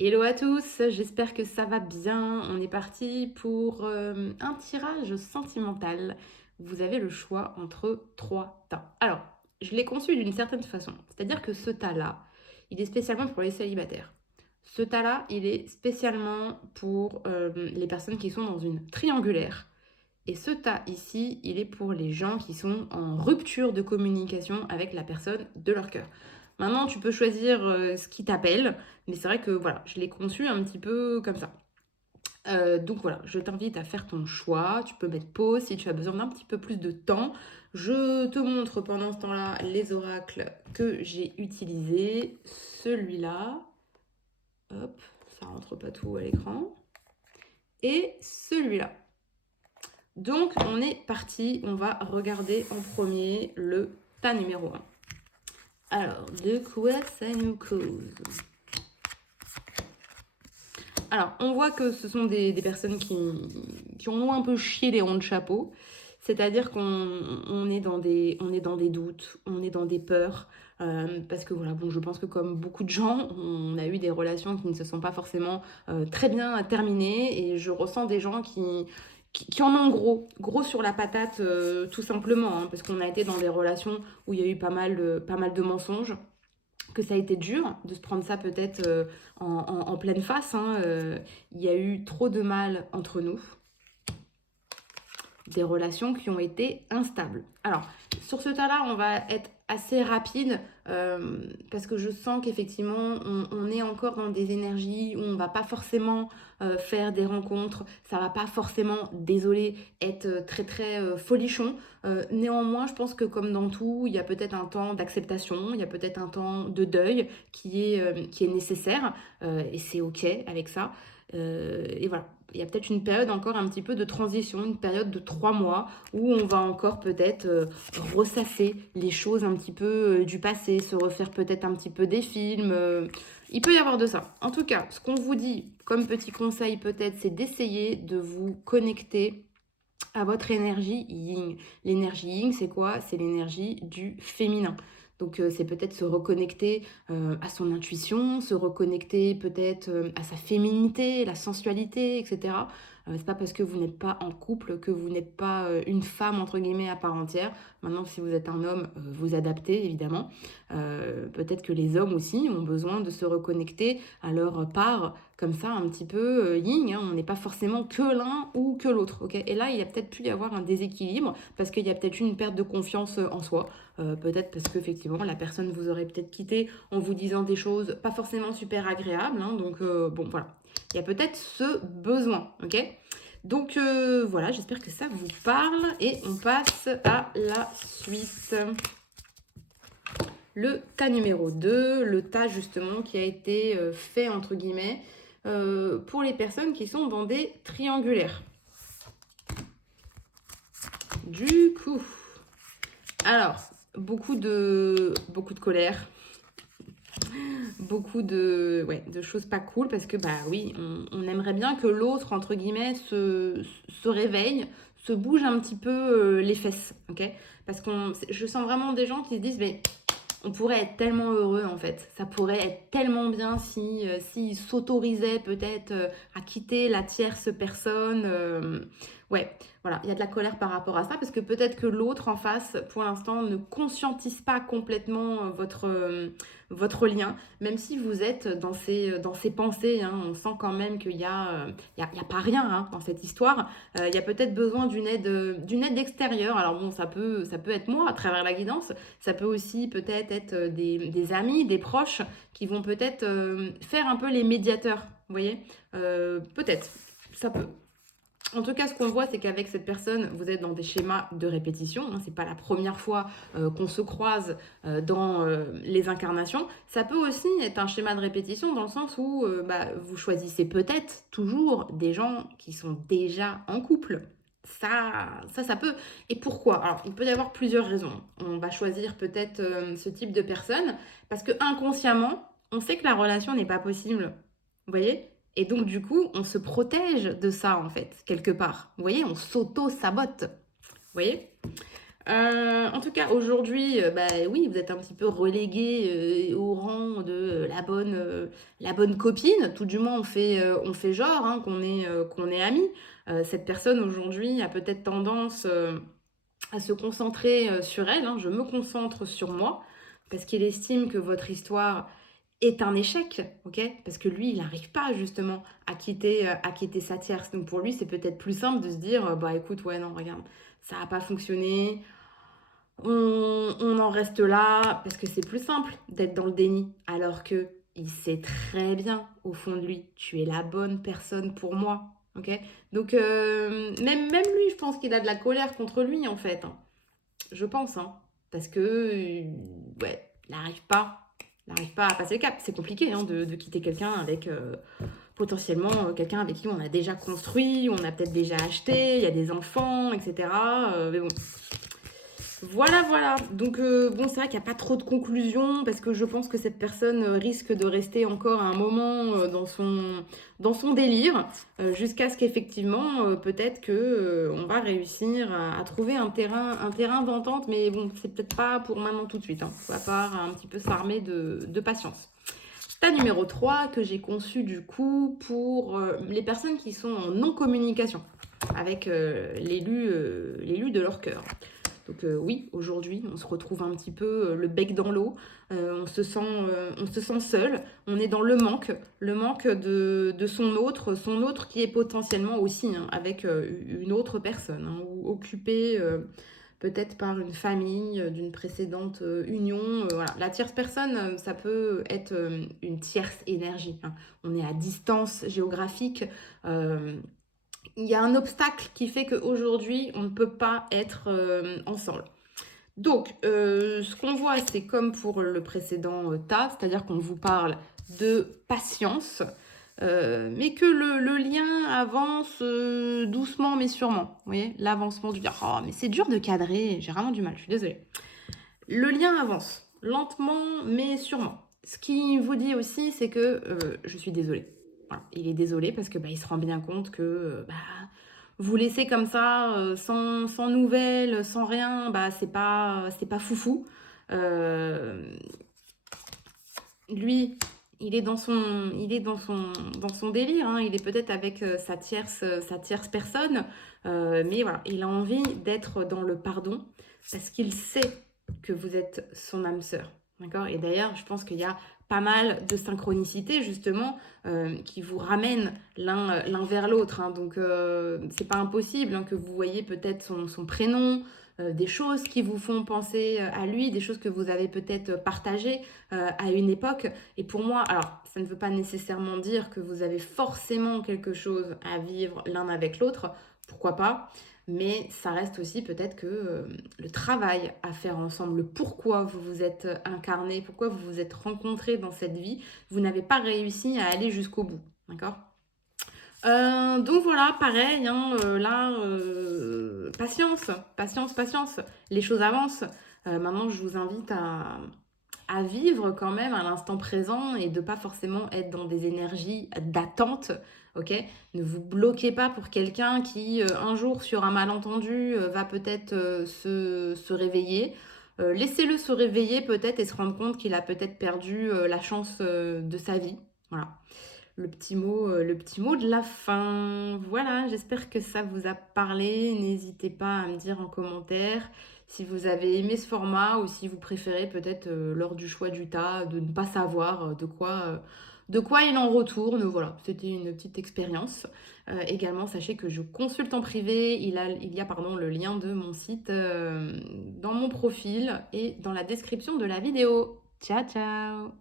Hello à tous, j'espère que ça va bien. On est parti pour un tirage sentimental. Vous avez le choix entre trois tas. Alors, je l'ai conçu d'une certaine façon. C'est-à-dire que ce tas-là, il est spécialement pour les célibataires. Ce tas-là, il est spécialement pour les personnes qui sont dans une triangulaire. Et ce tas ici, il est pour les gens qui sont en rupture de communication avec la personne de leur cœur. Maintenant, tu peux choisir ce qui t'appelle, mais c'est vrai que voilà, je l'ai conçu un petit peu comme ça. Donc voilà, je t'invite à faire ton choix. Tu peux mettre pause si tu as besoin d'un petit peu plus de temps. Je te montre pendant ce temps-là les oracles que j'ai utilisés. Celui-là, hop, ça rentre pas tout à l'écran. Et celui-là. Donc, on est parti. On va regarder en premier le tas numéro un. Alors, de quoi ça nous cause? Alors, on voit que ce sont des personnes qui ont un peu chié les ronds de chapeau. C'est-à-dire qu'on est dans des doutes, on est dans des peurs. Parce que voilà, bon, je pense que comme beaucoup de gens, on a eu des relations qui ne se sont pas forcément très bien terminées. Et je ressens des gens qui en ont gros sur la patate, tout simplement. Hein, parce qu'on a été dans des relations où il y a eu pas mal de mensonges, que ça a été dur de se prendre ça peut-être en pleine face. Hein, il y a eu trop de mal entre nous, des relations qui ont été instables. Alors, sur ce tas-là, on va être assez rapide parce que je sens qu'effectivement, on est encore dans des énergies où on va pas forcément faire des rencontres, ça va pas forcément, désolé, être très très folichon. Néanmoins, je pense que comme dans tout, il y a peut-être un temps d'acceptation, il y a peut-être un temps de deuil qui est nécessaire et c'est ok avec ça. Et voilà, il y a peut-être une période encore un petit peu de transition, une période de 3 mois où on va encore peut-être ressasser les choses un petit peu du passé, se refaire peut-être un petit peu des films. Il peut y avoir de ça. En tout cas, ce qu'on vous dit comme petit conseil peut-être, c'est d'essayer de vous connecter à votre énergie yin. L'énergie yin, c'est quoi? C'est l'énergie du féminin. Donc c'est peut-être se reconnecter à son intuition, se reconnecter peut-être à sa féminité, la sensualité, etc. C'est pas parce que vous n'êtes pas en couple que vous n'êtes pas une femme entre guillemets à part entière. Maintenant, si vous êtes un homme, vous adaptez évidemment. Peut-être que les hommes aussi ont besoin de se reconnecter à leur part comme ça un petit peu yin, hein. On n'est pas forcément que l'un ou que l'autre, ok? Et là, il y a peut-être pu y avoir un déséquilibre parce qu'il y a peut-être eu une perte de confiance en soi, peut-être parce qu'effectivement la personne vous aurait peut-être quitté en vous disant des choses pas forcément super agréables, hein. Donc bon voilà, il y a peut-être ce besoin, ok? Donc voilà, j'espère que ça vous parle et on passe à la suite. Le tas numéro 2, le tas justement qui a été fait entre guillemets pour les personnes qui sont dans des triangulaires. Du coup, alors, beaucoup de colère, de choses pas cool parce que bah oui, on aimerait bien que l'autre, entre guillemets, se réveille, se bouge un petit peu les fesses, ok? Parce que je sens vraiment des gens qui se disent, mais on pourrait être tellement heureux en fait. Ça pourrait être tellement bien si s'ils s'autorisaient peut-être à quitter la tierce personne. Ouais, voilà, il y a de la colère par rapport à ça parce que peut-être que l'autre en face, pour l'instant, ne conscientise pas complètement votre lien, même si vous êtes dans ses pensées. Hein, on sent quand même qu'il y a, il y a pas rien hein, dans cette histoire. Il y a peut-être besoin d'une aide extérieure. Alors bon, ça peut être moi à travers la guidance. Ça peut aussi peut-être être des amis, des proches qui vont peut-être faire un peu les médiateurs. Vous voyez peut-être, ça peut. En tout cas, ce qu'on voit, c'est qu'avec cette personne, vous êtes dans des schémas de répétition. Hein, c'est pas la première fois qu'on se croise dans les incarnations. Ça peut aussi être un schéma de répétition dans le sens où bah, vous choisissez peut-être toujours des gens qui sont déjà en couple. Ça peut. Et pourquoi? Alors, il peut y avoir plusieurs raisons. On va choisir peut-être ce type de personne parce que inconsciemment, on sait que la relation n'est pas possible. Vous voyez? Et donc, du coup, on se protège de ça, en fait, quelque part. Vous voyez, on s'auto-sabote. Vous voyez En tout cas, aujourd'hui, bah, oui, vous êtes un petit peu relégué au rang de la bonne copine. Tout du moins, on fait genre hein, qu'on est amis. Cette personne, aujourd'hui, a peut-être tendance à se concentrer sur elle. Hein. Je me concentre sur moi parce qu'il estime que votre histoire est un échec, ok? Parce que lui, il n'arrive pas justement à quitter sa tierce. Donc pour lui, c'est peut-être plus simple de se dire, bah écoute, ouais, non, regarde, ça n'a pas fonctionné, on en reste là, parce que c'est plus simple d'être dans le déni, alors que il sait très bien, au fond de lui, tu es la bonne personne pour moi, ok? Donc même lui, je pense qu'il a de la colère contre lui, en fait, hein. Je pense, hein. Parce que, ouais, il n'arrive pas à passer le cap. C'est compliqué hein, de quitter quelqu'un avec potentiellement quelqu'un avec qui on a déjà construit, on a peut-être déjà acheté, il y a des enfants, etc. Mais bon, voilà, voilà. Donc, bon, c'est vrai qu'il n'y a pas trop de conclusions parce que je pense que cette personne risque de rester encore un moment dans son délire jusqu'à ce qu'effectivement, peut-être que on va réussir à trouver un terrain d'entente. Mais bon, c'est peut-être pas pour maintenant tout de suite. Hein. On va pas un petit peu s'armer de patience. Ta numéro 3 que j'ai conçu du coup pour les personnes qui sont en non-communication avec l'élu de leur cœur. Donc oui, aujourd'hui, on se retrouve un petit peu le bec dans l'eau, on se sent seul, on est dans le manque de son autre qui est potentiellement aussi hein, avec une autre personne, hein, ou occupé peut-être par une famille d'une précédente union. Voilà. La tierce personne, ça peut être une tierce énergie. Hein. On est à distance géographique. Il y a un obstacle qui fait qu'aujourd'hui, on ne peut pas être ensemble. Donc, ce qu'on voit, c'est comme pour le précédent tas, c'est-à-dire qu'on vous parle de patience, mais que le lien avance doucement mais sûrement. Vous voyez, l'avancement du lien. Oh, mais c'est dur de cadrer, j'ai vraiment du mal, je suis désolée. Le lien avance, lentement mais sûrement. Ce qui vous dit aussi, c'est que je suis désolée. Voilà. Il est désolé parce que bah, il se rend bien compte que bah, vous laisser comme ça, sans nouvelles, sans rien, bah, c'est pas foufou. Euh, lui, dans son délire. Hein. Il est peut-être avec sa tierce personne, mais voilà, il a envie d'être dans le pardon parce qu'il sait que vous êtes son âme sœur. D'accord. Et d'ailleurs, je pense qu'il y a pas mal de synchronicité justement qui vous ramènent l'un vers l'autre. Hein. Donc, c'est pas impossible hein, que vous voyez peut-être son prénom, des choses qui vous font penser à lui, des choses que vous avez peut-être partagées à une époque. Et pour moi, alors, ça ne veut pas nécessairement dire que vous avez forcément quelque chose à vivre l'un avec l'autre, pourquoi pas, mais ça reste aussi peut-être que le travail à faire ensemble, le pourquoi vous vous êtes incarné, pourquoi vous vous êtes rencontrés dans cette vie, vous n'avez pas réussi à aller jusqu'au bout, d'accord. Donc voilà, pareil, hein, là, patience, patience, patience, les choses avancent. Maintenant, je vous invite à vivre quand même à l'instant présent et de pas forcément être dans des énergies d'attente, ok? Ne vous bloquez pas pour quelqu'un qui, un jour, sur un malentendu, va peut-être se réveiller. Laissez-le se réveiller peut-être et se rendre compte qu'il a peut-être perdu la chance de sa vie. Voilà le petit mot de la fin. Voilà, j'espère que ça vous a parlé. N'hésitez pas à me dire en commentaire si vous avez aimé ce format ou si vous préférez peut-être lors du choix du tas de ne pas savoir de quoi il en retourne. Voilà, c'était une petite expérience. Également, sachez que je consulte en privé. Il y a pardon, le lien de mon site dans mon profil et dans la description de la vidéo. Ciao, ciao!